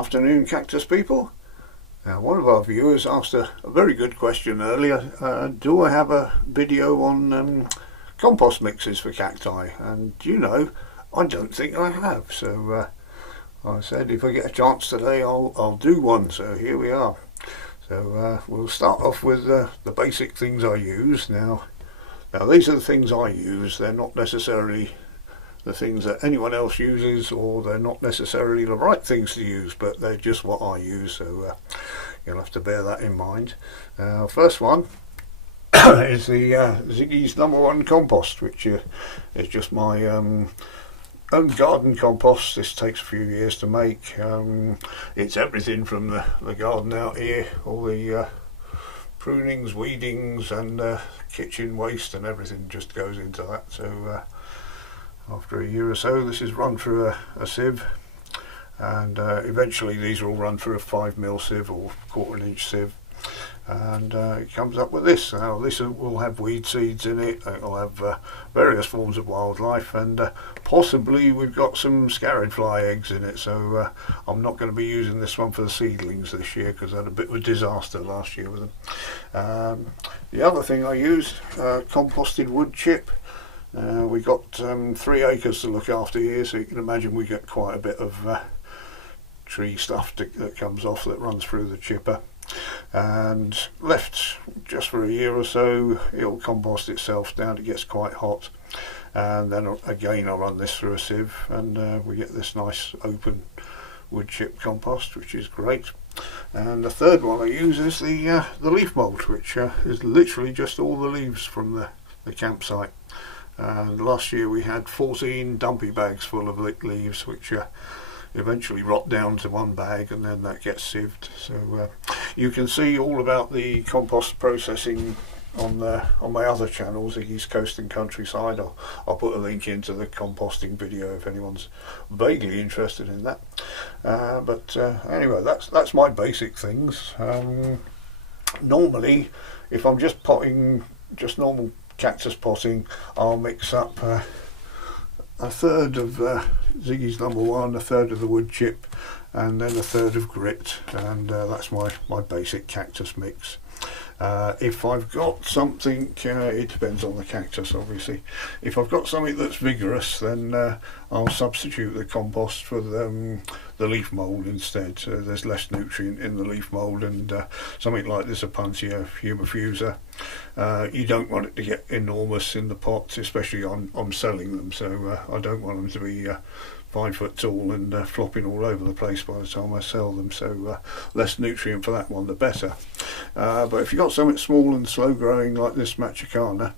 afternoon, cactus people. Now, one of our viewers asked a very good question earlier. Do I have a video on compost mixes for cacti? And I don't think I have. So I said if I get a chance today, I'll do one. So here we are. So we'll start off with the basic things I use. Now these are the things I use. They're not necessarily the things that anyone else uses, or they're not necessarily the right things to use, but they're just what I use, so you'll have to bear that in mind. First one is the Ziggy's #1 compost, which is just my own garden compost. This takes a few years to make. It's everything from the garden out here, all the prunings, weedings and kitchen waste and everything just goes into that. So after a year or so, this is run through a sieve, and eventually these will run through a 5mm sieve or 1/4 inch sieve, and it comes up with this. Now this will have weed seeds in it, it will have various forms of wildlife, and possibly we've got some scarred fly eggs in it, so I'm not going to be using this one for the seedlings this year because I had a bit of a disaster last year with them. The other thing I use, composted wood chip. We got 3 acres to look after here, so you can imagine we get quite a bit of tree stuff that comes off that runs through the chipper, and left just for a year or so it'll compost itself down. It gets quite hot, and then again I run this through a sieve, and we get this nice open wood chip compost, which is great. And the third one I use is the leaf mould, which is literally just all the leaves from the campsite. And last year we had 14 dumpy bags full of leaves, which eventually rot down to 1 bag, and then that gets sieved. So you can see all about the compost processing on my other channels, the East Coast and Countryside. I'll put a link into the composting video if anyone's vaguely interested in that. But anyway, that's my basic things. Normally, if I'm just potting, just normal cactus potting, I'll mix up a third of Ziggy's #1, a third of the wood chip, and then a third of grit, and that's my basic cactus mix. If I've got something, it depends on the cactus obviously. If I've got something that's vigorous, then I'll substitute the compost for the leaf mould instead. So there's less nutrient in the leaf mould, and something like this, a Puntia humifuser, you don't want it to get enormous in the pots, especially I'm selling them, so I don't want them to be 5 foot tall and flopping all over the place by the time I sell them, so less nutrient for that one the better. But if you've got something small and slow growing like this Machicana,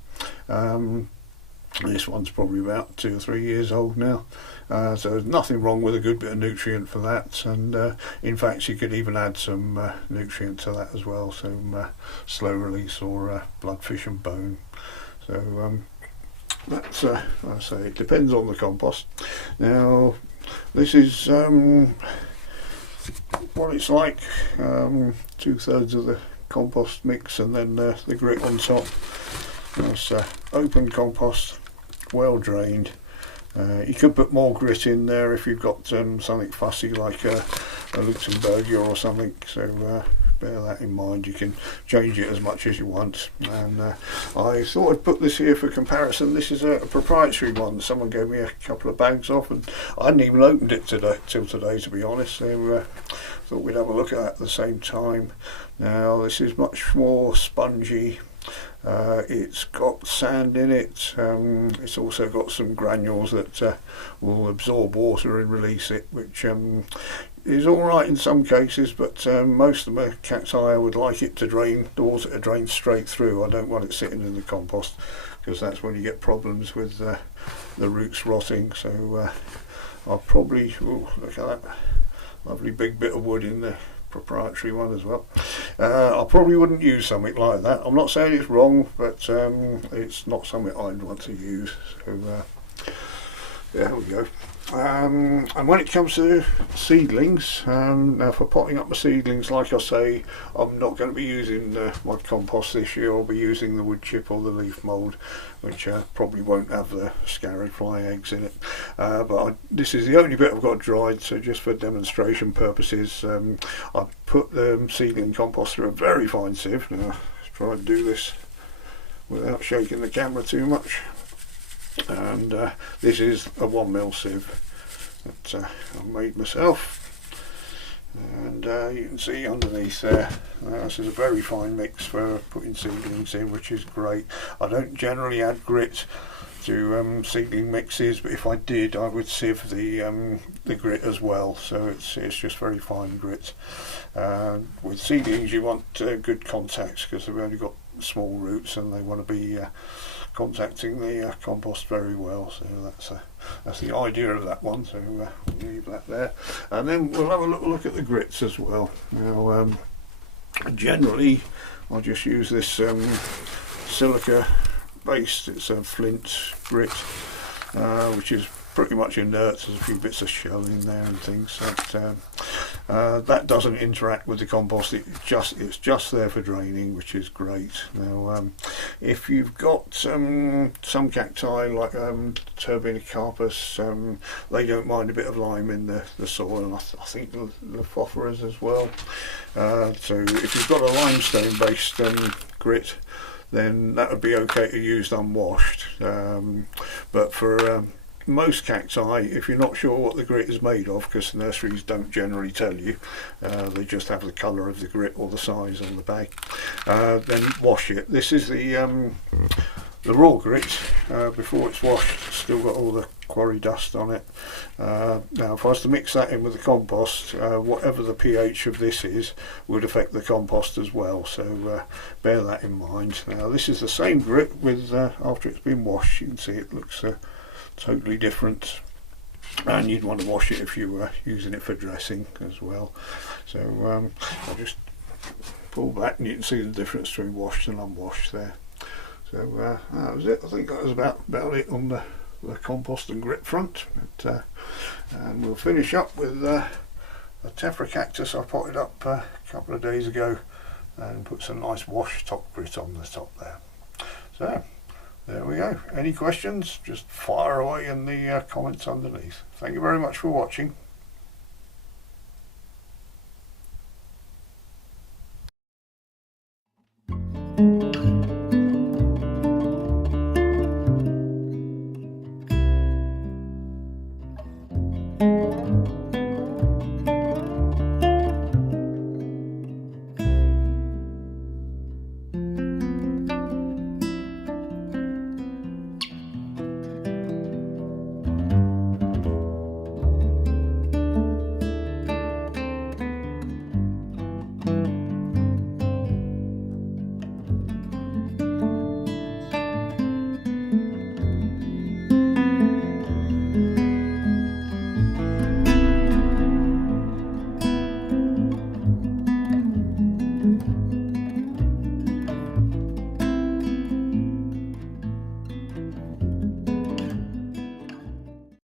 this one's probably about 2 or 3 years old now, so there's nothing wrong with a good bit of nutrient for that, and in fact you could even add some nutrient to that as well, some slow release or bloodfish and bone. So that's I say it depends on the compost. Now this is what it's like, 2/3 of the compost mix, and then the grit on top. It's open compost, well drained. You could put more grit in there if you've got something fussy like a Luxembourgia or something, so bear that in mind. You can change it as much as you want, and I thought I'd put this here for comparison. This is a proprietary one. Someone gave me a couple of bags off, and I hadn't even opened it till today, to be honest, so thought we'd have a look at that at the same time. Now this is much more spongy. It's got sand in it. It's also got some granules that will absorb water and release it, which is alright in some cases, but most of my cacti I would like it to drain, the water to drain straight through. I don't want it sitting in the compost, because that's when you get problems with the roots rotting. So I'll probably, look at that lovely big bit of wood in the proprietary one as well. I probably wouldn't use something like that. I'm not saying it's wrong, but it's not something I'd want to use. So there we go. And when it comes to seedlings, now for potting up my seedlings, like I say, I'm not going to be using my compost this year. I'll be using the wood chip or the leaf mould, which probably won't have the scarab fly eggs in it. This is the only bit I've got dried, so just for demonstration purposes, I put the seedling compost through a very fine sieve. Now, let's try and do this without shaking the camera too much. And this is a 1mm sieve that I made myself, and you can see underneath there, this is a very fine mix for putting seedlings in, which is great. I don't generally add grit to seedling mixes, but if I did, I would sieve the grit as well, so it's just very fine grit. With seedlings you want good contacts, because they've only got small roots and they want to be contacting the compost very well, so that's the idea of that one. So we'll leave that there, and then we'll have a little look at the grits as well. Now generally I'll just use this silica based, it's a flint grit, which is pretty much inert. There's a few bits of shell in there and things. That doesn't interact with the compost. It's just there for draining, which is great. Now, if you've got some cacti like Turbinicarpus, they don't mind a bit of lime in the soil, and I think the Lophophorus as well. So if you've got a limestone based grit, then that would be okay to use unwashed. But for most cacti, if you're not sure what the grit is made of, because nurseries don't generally tell you, they just have the colour of the grit or the size on the bag, then wash it. This is the raw grit before it's washed. It's still got all the quarry dust on it. Now if I was to mix that in with the compost, whatever the pH of this is would affect the compost as well, so bear that in mind. Now this is the same grit with after it's been washed. You can see it looks totally different, and you'd want to wash it if you were using it for dressing as well. So I'll just pull back and you can see the difference between washed and unwashed there. So that was it. I think that was about it on the compost and grit front. And we'll finish up with a tephra cactus I potted up a couple of days ago and put some nice wash top grit on the top there. So there we go. Any questions, just fire away in the comments underneath. Thank you very much for watching.